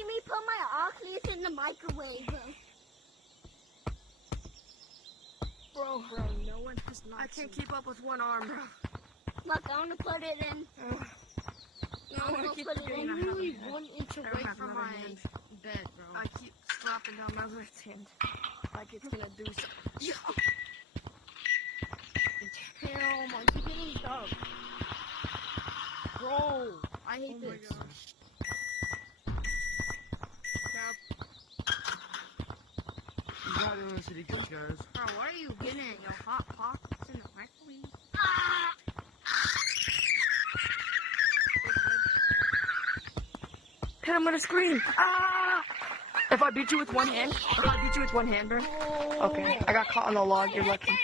made me put my Oculus in the microwave. Bro, no one has not. I can't keep up with one arm, bro. Look, I'm gonna put it in. No, I'm gonna keep put it in. I'm Really 1 inch away from my bed, bro. I keep slapping down my left hand like it's gonna do something. Yo! Damn, I keep getting stuck. Bro, I hate this. Oh my gosh. You gotta listen to these guys. Bro, what are you getting at, yo? Hot pockets in the microwave? Hey, I'm gonna scream. Ah! If I beat you with one hand, bro. Okay, I got caught on the log. You're lucky.